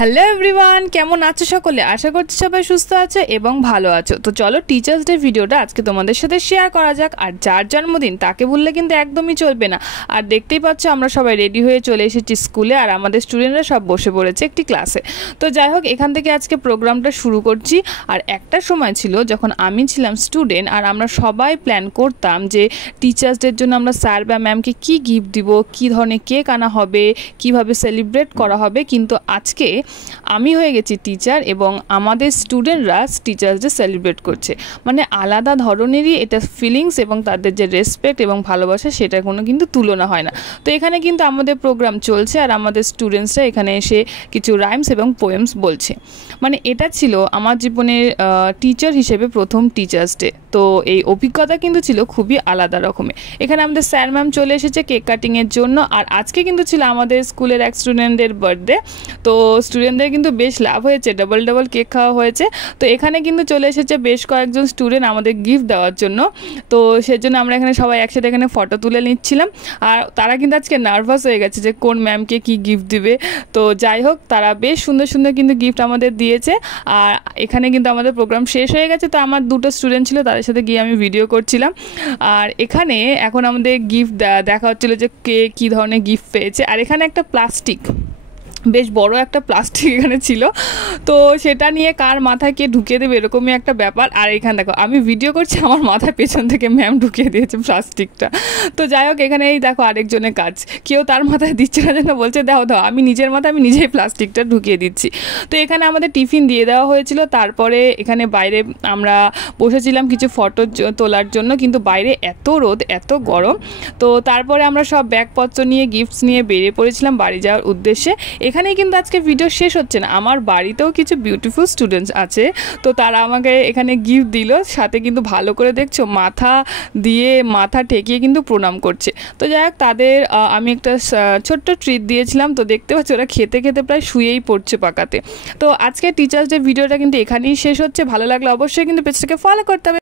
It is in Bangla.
হ্যালো এভরিওয়ান, কেমন আছো সকলে? আশা করছি সবাই সুস্থ আছো এবং ভালো আছো। তো চলো টিচার্স ডে ভিডিওটা আজকে তোমাদের সাথে শেয়ার করা যাক। আর যার জন্মদিন তাকে ভুললে কিন্তু একদমই চলবে না। আর দেখতেই পাচ্ছ আমরা সবাই রেডি হয়ে চলে এসেছি স্কুলে, আর আমাদের স্টুডেন্টরা সব বসে পড়েছে একটি ক্লাসে। তো যাই হোক, এখান থেকে আজকে প্রোগ্রামটা শুরু করছি। আর একটা সময় ছিল যখন আমি ছিলাম স্টুডেন্ট, আর আমরা সবাই প্ল্যান করতাম যে টিচার্স ডের জন্য আমরা স্যার বা ম্যামকে কী গিফট দিব, কী ধরনের কেক আনা হবে, কিভাবে সেলিব্রেট করা হবে। কিন্তু আজকে আমি হয়ে গেছি টিচার এবং আমাদের স্টুডেন্টরা টিচার্স ডে সেলিব্রেট করছে। মানে আলাদা ধরনেরই এটা ফিলিংস, এবং তাদের যে রেসপেক্ট এবং ভালোবাসা সেটা কোনো কিন্তু তুলনা হয় না। তো এখানে কিন্তু আমাদের প্রোগ্রাম চলছে, আর আমাদের স্টুডেন্টসরা এখানে এসে কিছু রাইমস এবং পোয়েমস বলছে। মানে এটা ছিল আমার জীবনের টিচার হিসেবে প্রথম টিচার্স ডে। তো এই অভিজ্ঞতা কিন্তু ছিল খুবই আলাদা রকমের। এখানে আমাদের স্যার ম্যাম চলে এসেছে কেক কাটিংয়ের জন্য, আর আজকে কিন্তু ছিল আমাদের স্কুলের এক স্টুডেন্টদের বার্থডে। তো স্টুডেন্টদের কিন্তু বেশ লাভ হয়েছে, ডাবল কেক খাওয়া হয়েছে। তো এখানে কিন্তু চলে এসেছে বেশ কয়েকজন স্টুডেন্ট আমাদের গিফট দেওয়ার জন্য। তো সেজন্য আমরা এখানে সবাই একসাথে এখানে ফটো তুলে নিচ্ছিলাম। আর তারা কিন্তু আজকে নার্ভাস হয়ে গেছে যে কোন ম্যামকে কি গিফট দিবে। তো যাই হোক, তারা বেশ সুন্দর সুন্দর কিন্তু গিফট আমাদের দিয়েছে। আর এখানে কিন্তু আমাদের প্রোগ্রাম শেষ হয়ে গেছে। তো আমার দুটো স্টুডেন্ট ছিল, তাদের সাথে গিয়ে আমি ভিডিও করছিলাম। আর এখানে এখন আমাদের গিফট দেখা হচ্ছিলো যে কে কী ধরনের গিফট পেয়েছে। আর এখানে একটা প্লাস্টিক, বেশ বড় একটা প্লাস্টিক এখানে ছিল। তো সেটা নিয়ে কার মাথায় কে ঢুকিয়ে দেবে এরকমই একটা ব্যাপার। আর এখানে দেখো আমি ভিডিও করছি, আমার মাথায় পেছন থেকে ম্যাম ঢুকিয়ে দিয়েছে প্লাস্টিকটা। তো যাই হোক, এখানে এই দেখো আরেকজনের কাজ, কেউ তার মাথায় দিচ্ছে না, যেন বলছে দাও দাও, আমি নিজের মাথায় আমি নিজেই প্লাস্টিকটা ঢুকিয়ে দিচ্ছি। তো এখানে আমাদের টিফিন দিয়ে দেওয়া হয়েছিল। তারপরে এখানে বাইরে আমরা বসেছিলাম কিছু ফটো তোলার জন্য, কিন্তু বাইরে এত রোদ, এত গরম। তো তারপরে আমরা সব ব্যাগপত্র নিয়ে গিফটস নিয়ে বেরিয়ে পড়েছিলাম বাড়ি যাওয়ার উদ্দেশ্যে। এখানেই কিন্তু আজকে ভিডিও শেষ হচ্ছে না, আমার বাড়িতেও কিছু বিউটিফুল স্টুডেন্টস আছে। তো তারা আমাকে এখানে গিফট দিল, সাথে কিন্তু ভালো করে দেখছো মাথা দিয়ে মাথা ঠেকিয়ে কিন্তু প্রণাম করছে। তো যাই হোক, তাদের আমি একটা ছোট্ট ট্রিট দিয়েছিলাম। তো দেখতে পাচ্ছি ওরা খেতে খেতে প্রায় শুয়েই পড়ছে পাকাতে। তো আজকে টিচার্স ডে ভিডিওটা কিন্তু এখানেই শেষ হচ্ছে। ভালো লাগলে অবশ্যই কিন্তু পেজটাকে ফলো করতে হবে।